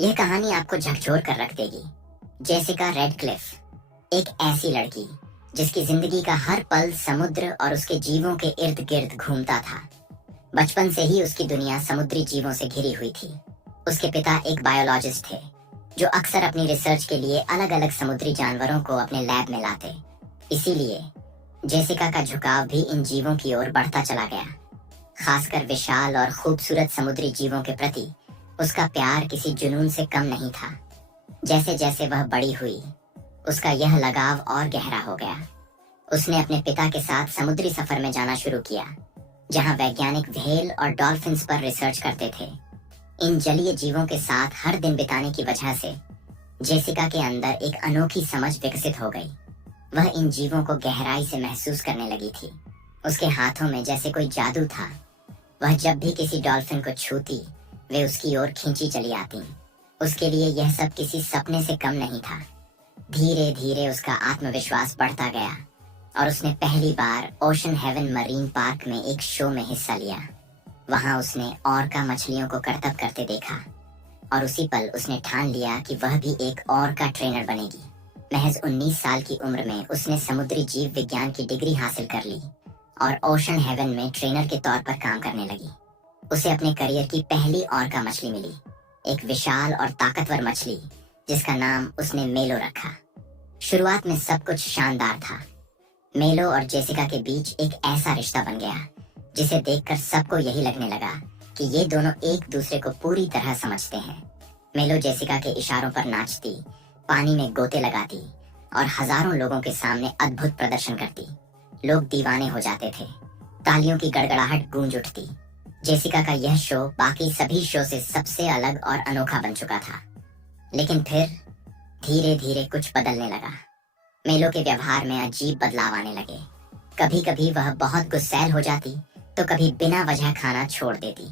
यह कहानी आपको झकझोर कर रख देगी। जेसिका रेडक्लिफ, एक ऐसी लड़की जिसकी जिंदगी का हर पल समुद्र और उसके जीवों के इर्द गिर्द घूमता था। बचपन से ही उसकी दुनिया समुद्री जीवों से घिरी हुई थी। उसके पिता एक बायोलॉजिस्ट थे जो अक्सर अपनी रिसर्च के लिए अलग अलग समुद्री जानवरों को अपने लैब में लाते। इसीलिए जेसिका का झुकाव भी इन जीवों की ओर बढ़ता चला गया। खासकर विशाल और खूबसूरत समुद्री जीवों के प्रति उसका प्यार किसी जुनून से कम नहीं था। जैसे जैसे वह बड़ी हुई, उसका यह लगाव और गहरा हो गया। उसने अपने पिता के साथ समुद्री सफर में जाना शुरू किया, जहां वैज्ञानिक व्हेल और डॉल्फिन्स पर रिसर्च करते थे। इन जलीय जीवों के साथ हर दिन बिताने की वजह से जेसिका के अंदर एक अनोखी समझ विकसित हो गई। वह इन जीवों को गहराई से महसूस करने लगी थी। उसके हाथों में जैसे कोई जादू था। वह जब भी किसी डॉल्फिन को छूती, वे उसकी ओर खींची चली आती। उसके लिए यह सब किसी सपने से कम नहीं था। धीरे धीरे उसका आत्मविश्वास बढ़ता गया और उसने पहली बार ओशन हेवन मरीन पार्क में एक शो में हिस्सा लिया। वहां उसने ऑर्का मछलियों को करतब करते देखा और उसी पल उसने ठान लिया कि वह भी एक ऑर्का ट्रेनर बनेगी। महज 19 साल की उम्र में उसने समुद्री जीव विज्ञान की डिग्री हासिल कर ली और ओशन हेवन में ट्रेनर के तौर पर काम करने लगी। उसे अपने करियर की पहली ऑर्का मछली मिली, एक विशाल और ताकतवर मछली जिसका नाम उसने मेलो रखा। शुरुआत में सब कुछ शानदार था। मेलो और जेसिका के बीच एक ऐसा रिश्ता बन गया जिसे देखकर सबको यही लगने लगा कि ये दोनों एक दूसरे को पूरी तरह समझते हैं। मेलो जेसिका के इशारों पर नाचती, पानी में गोते लगाती और हजारों लोगों के सामने अद्भुत प्रदर्शन करती। लोग दीवाने हो जाते थे। तालियों की गड़गड़ाहट गूंज उठती। जेसिका का यह शो बाकी सभी शो से सबसे अलग और अनोखा बन चुका था। लेकिन फिर धीरे धीरे कुछ बदलने लगा। मेलो के व्यवहार में अजीब बदलाव आने लगे। कभी कभी वह बहुत गुस्सैल हो जाती तो कभी बिना वजह खाना छोड़ देती।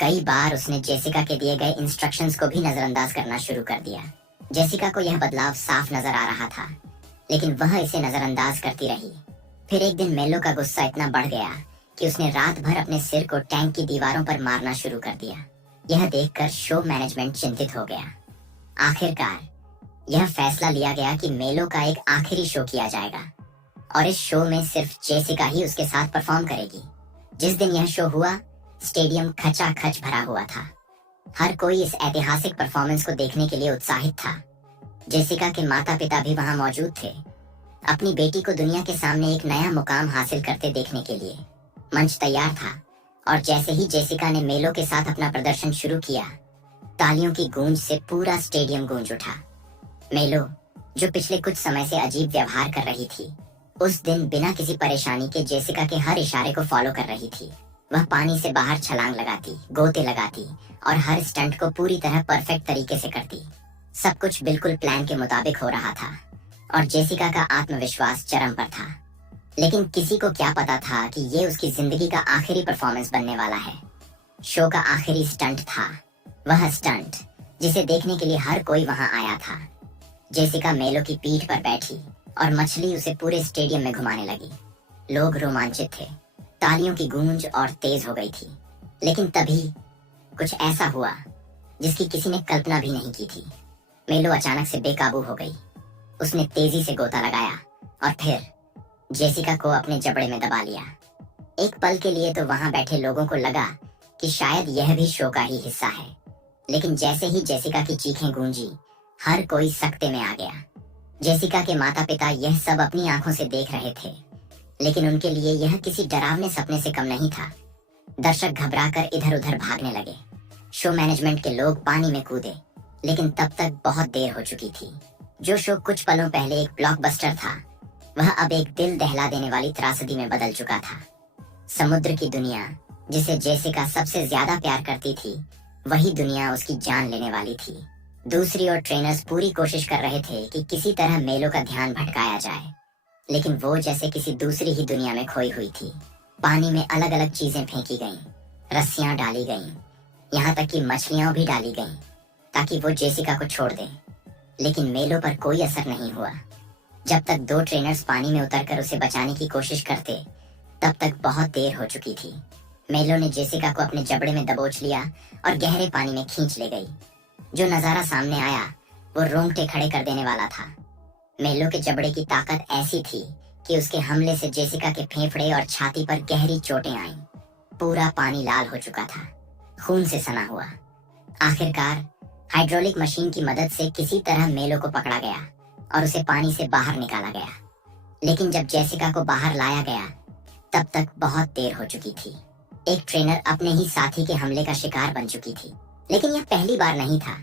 कई बार उसने जेसिका के दिए गए इंस्ट्रक्शंस को भी नजरअंदाज करना शुरू कर दिया। जेसिका को यह बदलाव साफ नजर आ रहा था, लेकिन वह इसे नजरअंदाज करती रही। फिर एक दिन मेलो का गुस्सा इतना बढ़ गया कि उसने रात भर अपने सिर को टैंक की दीवारों पर मारना शुरू कर दिया। यह देखकर शो मैनेजमेंट चिंतित हो गया। आखिरकार यह फैसला लिया गया कि मेलो का एक आखिरी शो किया जाएगा और इस शो में सिर्फ जेसिका ही उसके साथ परफॉर्म करेगी। जिस दिन यह शो हुआ, स्टेडियम खचाखच भरा हुआ था। हर कोई इस ऐतिहासिक परफॉर्मेंस को देखने के लिए उत्साहित था। जेसिका के माता पिता भी वहां मौजूद थे, अपनी बेटी को दुनिया के सामने एक नया मुकाम हासिल करते देखने के लिए। मंच तैयार था और जैसे ही जेसिका ने मेलो के साथ अपना प्रदर्शन शुरू किया, तालियों की गूंज से पूरा स्टेडियम गूंज उठा। मेलो, जो पिछले कुछ समय से अजीब व्यवहार कर रही थी, उस दिन बिना किसी परेशानी के जेसिका के हर इशारे को फॉलो कर रही थी। वह पानी से बाहर छलांग लगाती, गोते लगाती और हर स्टंट को पूरी तरह परफेक्ट तरीके से करती। सब कुछ बिल्कुल प्लान के मुताबिक हो रहा था और जेसिका का आत्मविश्वास चरम पर था। लेकिन किसी को क्या पता था कि ये उसकी जिंदगी का आखिरी परफॉर्मेंस बनने वाला है। शो का आखिरी स्टंट था, वह स्टंट जिसे देखने के लिए हर कोई वहां आया था। जेसिका मेलो की पीठ पर बैठी और मछली उसे पूरे स्टेडियम में घुमाने लगी। लोग रोमांचित थे, तालियों की गूंज और तेज हो गई थी। लेकिन तभी कुछ ऐसा हुआ जिसकी किसी ने कल्पना भी नहीं की थी। मेलो अचानक से बेकाबू हो गई। उसने तेजी से गोता लगाया और फिर जेसिका को अपने जबड़े में दबा लिया। एक पल के लिए तो वहां बैठे लोगों को लगा कि शायद यह भी शो का ही हिस्सा है। लेकिन जैसे ही जेसिका की चीखें गूंजी, हर कोई सकते में आ गया। जेसिका के माता पिता यह सब अपनी आंखों से देख रहे थे, लेकिन उनके लिए यह किसी डरावने सपने से कम नहीं था। दर्शक घबराकर इधर उधर भागने लगे। शो मैनेजमेंट के लोग पानी में कूदे, लेकिन तब तक बहुत देर हो चुकी थी। जो शो कुछ पलों पहले एक ब्लॉकबस्टर था, वह अब एक दिल दहला देने वाली त्रासदी में बदल चुका था। समुद्र की दुनिया, जिसे जेसिका सबसे ज्यादा प्यार करती थी, वही दुनिया उसकी जान लेने वाली थी। दूसरी ओर ट्रेनर्स पूरी कोशिश कर रहे थे कि किसी तरह मेलो का ध्यान भटकाया जाए, लेकिन वो जैसे किसी दूसरी ही दुनिया में खोई हुई थी। पानी में अलग अलग चीजें फेंकी गईं, रस्सियां डाली गईं, यहाँ तक कि मछलियां भी डाली गईं ताकि वो जेसिका को छोड़ दे। लेकिन मेलो पर कोई असर नहीं हुआ। जब तक दो ट्रेनर्स पानी में उतरकर उसे बचाने की कोशिश करते, तब तक बहुत देर हो चुकी थी। मेलो ने जेसिका को अपने जबड़े में दबोच लिया और गहरे पानी में खींच ले गई। जो नजारा सामने आया वो रोंगटे खड़े कर देने वाला था। मेलो के जबड़े की ताकत ऐसी थी कि उसके हमले से जेसिका के फेफड़े और छाती पर गहरी चोटें आईं। पूरा पानी लाल हो चुका था, खून से सना हुआ। आखिरकार हाइड्रोलिक मशीन की मदद से किसी तरह मेलो को पकड़ा गया और उसे पानी से बाहर निकाला गया। लेकिन जब जेसिका को बाहर लाया गया तब तक बहुत देर हो चुकी थी। एक ट्रेनर अपने ही साथी के हमले का शिकार बन चुकी थी। लेकिन यह पहली बार नहीं था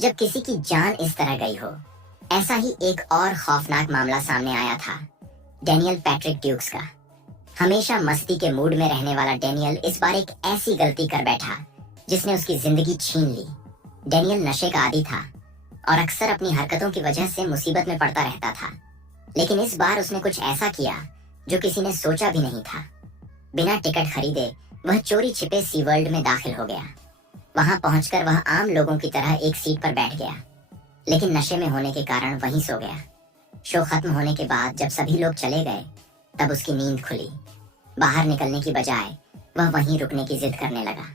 जब किसी की जान इस तरह गई हो। ऐसा ही एक और खौफनाक मामला सामने आया था, डेनियल पैट्रिक ड्यूक्स का। हमेशा मस्ती के मूड में रहने वाला डेनियल इस बार एक ऐसी गलती कर बैठा जिसने उसकी जिंदगी छीन ली। डेनियल नशे का आदी था और अक्सर अपनी हरकतों की वजह से मुसीबत में पड़ता रहता था। लेकिन इस बार उसने कुछ ऐसा किया जो किसी ने सोचा भी नहीं था। बिना टिकट खरीदे वह चोरी छिपे सी वर्ल्ड में दाखिल हो गया। वहां पहुंचकर वह आम लोगों की तरह एक सीट पर बैठ गया, लेकिन नशे में होने के कारण वहीं सो गया। शो खत्म होने के बाद जब सभी लोग चले गए तब उसकी नींद खुली। बाहर निकलने की बजाय वह वहीं रुकने की जिद करने लगा।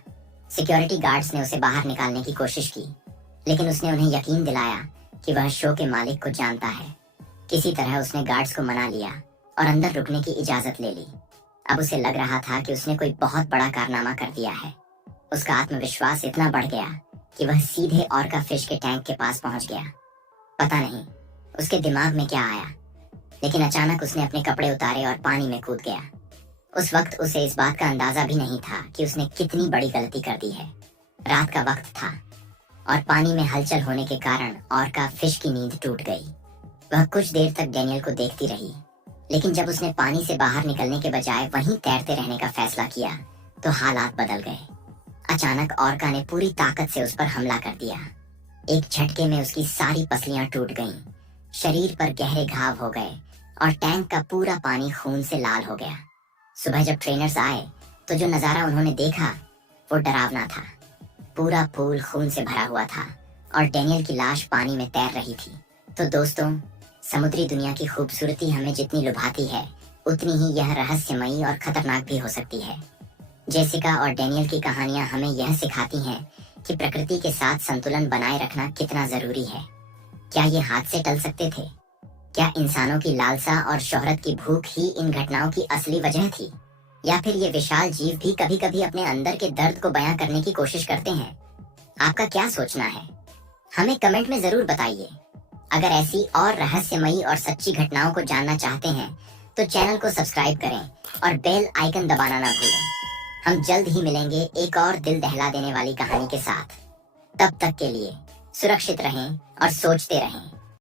सिक्योरिटी गार्ड्स ने उसे बाहर निकालने की कोशिश की, लेकिन उसने उन्हें यकीन दिलाया कि वह शो के मालिक को जानता है। किसी तरह उसने गार्ड्स को मना लिया और अंदर रुकने की इजाजत ले ली। अब उसे लग रहा था कि उसने कोई बहुत बड़ा कारनामा कर दिया है। उसका आत्मविश्वास इतना बढ़ गया कि वह सीधे ऑर्का फिश के टैंक के पास पहुंच गया। पता नहीं उसके दिमाग में क्या आया, लेकिन अचानक उसने अपने कपड़े उतारे और पानी में कूद गया। उस वक्त उसे इस बात का अंदाजा भी नहीं था कि उसने कितनी बड़ी गलती कर दी है। रात का वक्त था और पानी में हलचल होने के कारण ऑर्का फिश की नींद टूट गई। वह कुछ देर तक डेनियल को देखती रही, लेकिन जब उसने पानी से बाहर निकलने के बजाय वहीं तैरते रहने का फैसला किया तो हालात बदल गए। अचानक ऑर्का ने पूरी ताकत से उस पर हमला कर दिया। एक झटके में उसकी सारी पसलियां टूट गईं, शरीर पर गहरे घाव हो गए और टैंक का पूरा पानी खून से लाल हो गया। सुबह जब ट्रेनर्स आए तो जो नजारा उन्होंने देखा वो डरावना था। पूरा पूल खून से भरा हुआ था और डेनियल की लाश पानी में तैर रही थी। तो दोस्तों, समुद्री दुनिया की खूबसूरती हमें जितनी लुभाती है उतनी ही यह रहस्यमयी और खतरनाक भी हो सकती है। जेसिका और डेनियल की कहानियां हमें यह सिखाती हैं कि प्रकृति के साथ संतुलन बनाए रखना कितना जरूरी है। क्या ये हादसे टल सकते थे? क्या इंसानों की लालसा और शोहरत की भूख ही इन घटनाओं की असली वजह थी? या फिर ये विशाल जीव भी कभी कभी अपने अंदर के दर्द को बयां करने की कोशिश करते हैं? आपका क्या सोचना है? हमें कमेंट में जरूर बताइए। अगर ऐसी और रहस्यमयी और सच्ची घटनाओं को जानना चाहते हैं तो चैनल को सब्सक्राइब करें और बेल आइकन दबाना ना भूलें। हम जल्द ही मिलेंगे एक और दिल दहला देने वाली कहानी के साथ। तब तक के लिए सुरक्षित रहें और सोचते रहें।